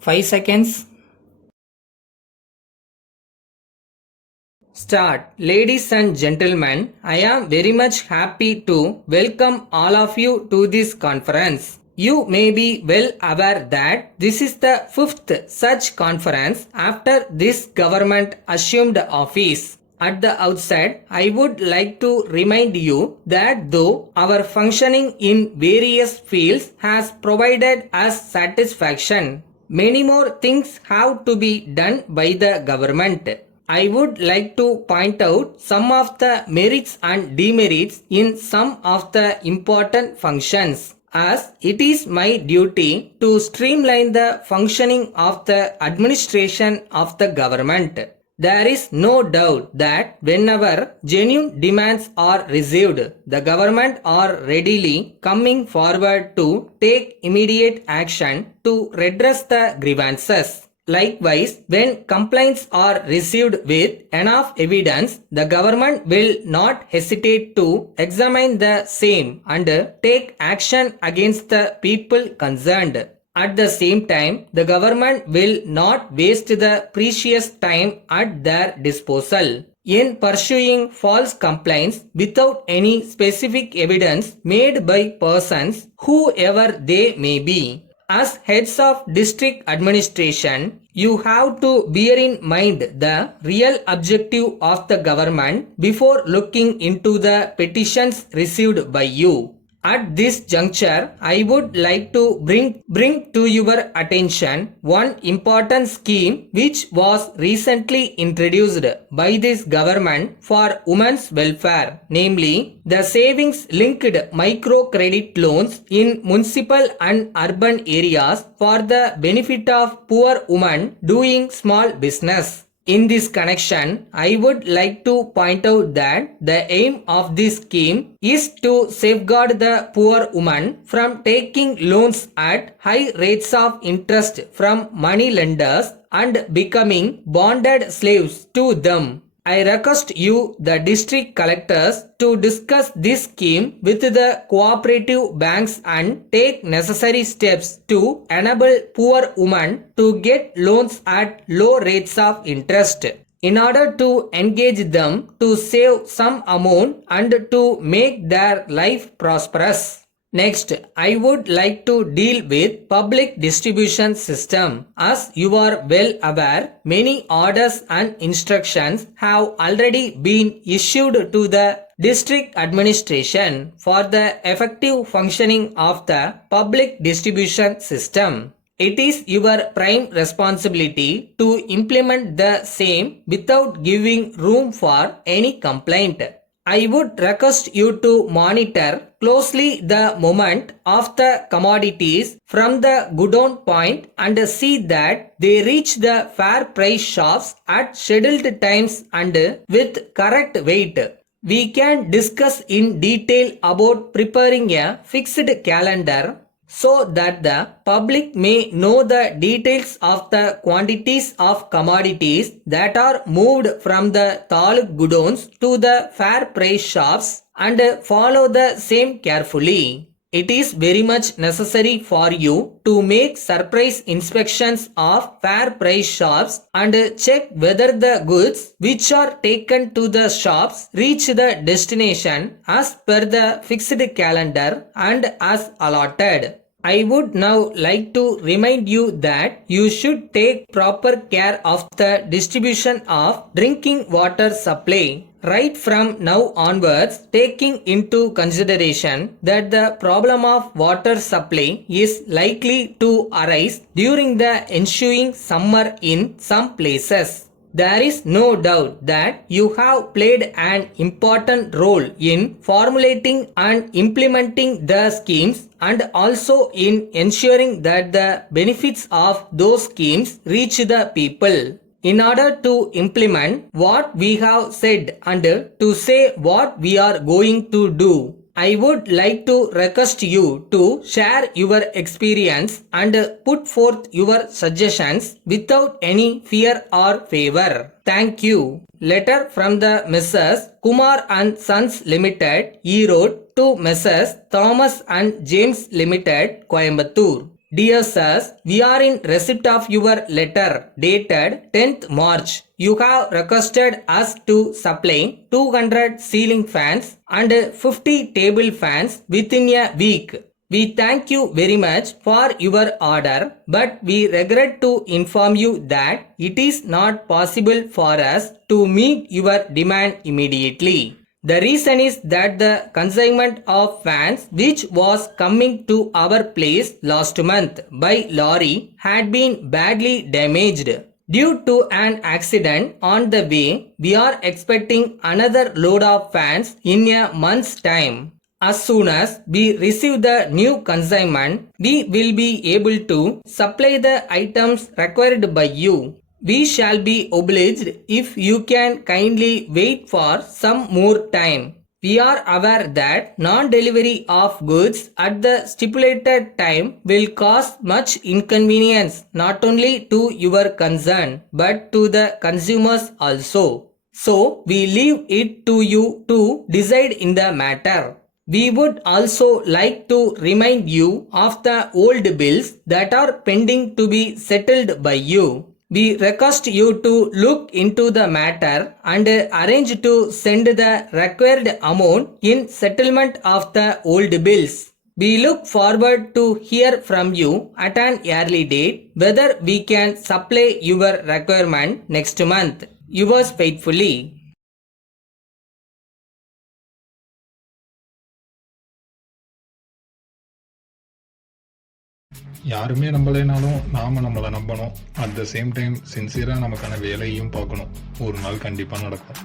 5 seconds. Start. Ladies and gentlemen, I am very much happy to welcome all of you to this conference. You may be well aware that this is the fifth such conference after this government assumed office. At the outset, I would like to remind you that though our functioning in various fields has provided us satisfaction, many more things have to be done by the government. I would like to point out some of the merits and demerits in some of the important functions, as it is my duty to streamline the functioning of the administration of the government. There is no doubt that whenever genuine demands are received, the government are readily coming forward to take immediate action to redress the grievances. Likewise, when complaints are received with enough evidence, the government will not hesitate to examine the same and take action against the people concerned. At the same time, the government will not waste the precious time at their disposal in pursuing false complaints without any specific evidence made by persons, whoever they may be. As heads of district administration, you have to bear in mind the real objective of the government before looking into the petitions received by you. At this juncture, I would like to bring to your attention one important scheme which was recently introduced by this government for women's welfare, namely the savings linked microcredit loans in municipal and urban areas for the benefit of poor women doing small business. In this connection, I would like to point out that the aim of this scheme is to safeguard the poor woman from taking loans at high rates of interest from money lenders and becoming bonded slaves to them. I request you, the district collectors, to discuss this scheme with the cooperative banks and take necessary steps to enable poor women to get loans at low rates of interest, in order to engage them to save some amount and to make their life prosperous. Next, I would like to deal with public distribution system. As you are well aware, many orders and instructions have already been issued to the district administration for the effective functioning of the public distribution system. It is your prime responsibility to implement the same without giving room for any complaint. I would request you to monitor closely the movement of the commodities from the godown point and see that they reach the fair price shops at scheduled times and with correct weight. We can discuss in detail about preparing a fixed calendar so that the public may know the details of the quantities of commodities that are moved from the taluk godowns to the fair price shops and follow the same carefully. It is very much necessary for you to make surprise inspections of fair price shops and check whether the goods which are taken to the shops reach the destination as per the fixed calendar and as allotted. I would now like to remind you that you should take proper care of the distribution of drinking water supply right from now onwards, taking into consideration that the problem of water supply is likely to arise during the ensuing summer in some places. There is no doubt that you have played an important role in formulating and implementing the schemes and also in ensuring that the benefits of those schemes reach the people. In order to implement what we have said and to say what we are going to do, I would like to request you to share your experience and put forth your suggestions without any fear or favor. Thank you. Letter from the Messrs. Kumar and Sons Limited, Erode, to Messrs. Thomas and James Limited, Coimbatore. Dear sirs, we are in receipt of your letter dated 10th March. You have requested us to supply 200 ceiling fans and 50 table fans within a week. We thank you very much for your order, but we regret to inform you that it is not possible for us to meet your demand immediately. The reason is that the consignment of fans which was coming to our place last month by lorry had been badly damaged. Due to an accident on the way, we are expecting another load of fans in a month's time. As soon as we receive the new consignment, we will be able to supply the items required by you. We shall be obliged if you can kindly wait for some more time. We are aware that non-delivery of goods at the stipulated time will cause much inconvenience not only to your concern but to the consumers also. So we leave it to you to decide in the matter. We would also like to remind you of the old bills that are pending to be settled by you. We request you to look into the matter and arrange to send the required amount in settlement of the old bills. We look forward to hear from you at an early date whether we can supply your requirement next month. Yours faithfully. யாருமே நம்பலைனாலும் நாம நம்மளை நம்பணும். At the same time சின்சியராக நமக்கான வேலையும் பார்க்கணும். ஒரு நாள் கண்டிப்பாக நடக்கும்.